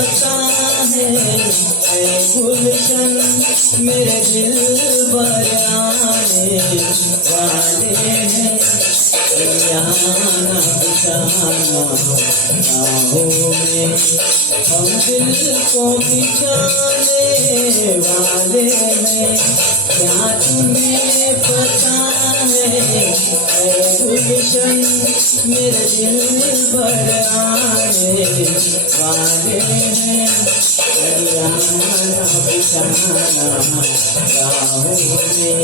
पता है ऐ गुलशन मेरे दिल भर आने वाले हैं। आना बिछाना बाहों में हम दिल को बिछाने वाले हैं। क्या तुम्हें पता है ऐ गुलशन मेरे दिल भर आने वाले हैं। आना बिछाना बाहों में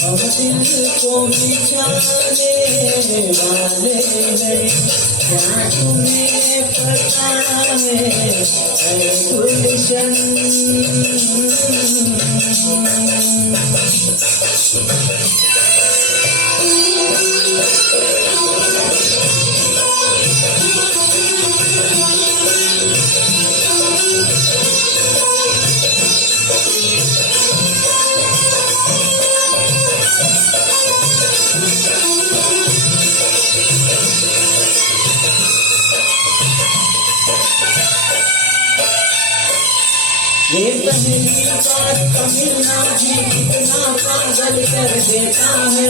हम दिल को बिछाने वाले हैं। क्या तुम्हें पता है ऐ गुलशन। ये पहली बात का मिलना भी कितना पागल कर देता है।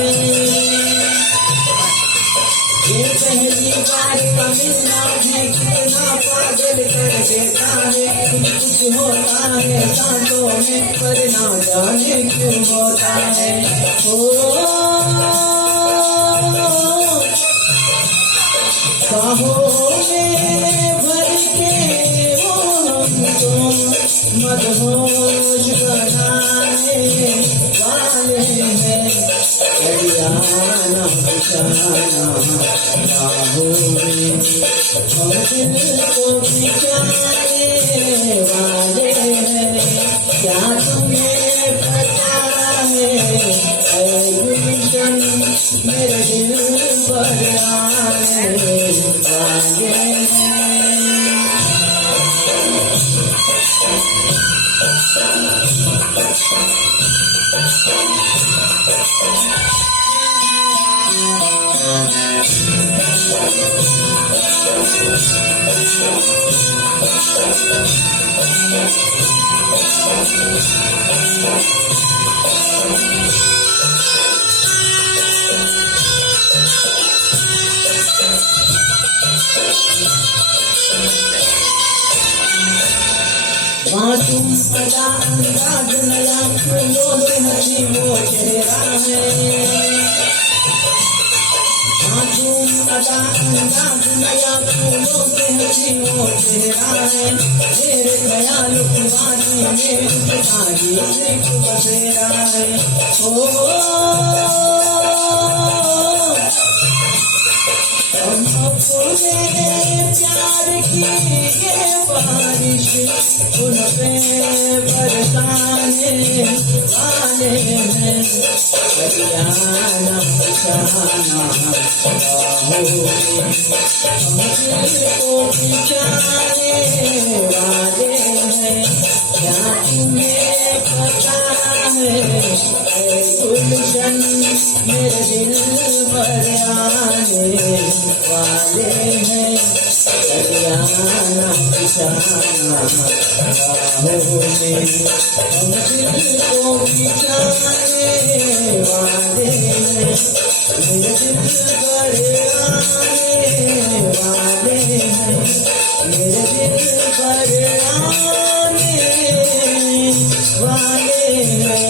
ये पहली बात का मिलना भी कितना पागल कर देता है। कुछ होता है सांसों में पर ना जाने क्यों होता है। बाहों में भर के वो हमको मदहोश बनाने वाले हैं। आना बिछाना बाहों में हम दिल को बिछाने वाले हैं। क्या तुम्हें पता है ऐ गुलशन मेरे दिल भर आने वाले हैं। मासूम अदा अंदाज नया फूलों से हंसी वो चेहरा है। मासूम अदा अंदाज नया फूलों से हंसी वो चेहरा है। मेरे ख्याल की वादी में उसका ही एक बसेरा है। हम अपने प्यार की ये बारिश उन पे बरसाने वाले हैं। आना बिछाना बाहों में हम दिल को बिछाने वाले हैं। क्या तुम्हें पता है ऐ गुलशन मेरे दिल भर आने वाले हैं। आना बिछाना बाहों में हम दिल को बिछाने वाले हैं। मेरे दिल भर आने वाले हैं। मेरे दिल भर आने वाले हैं।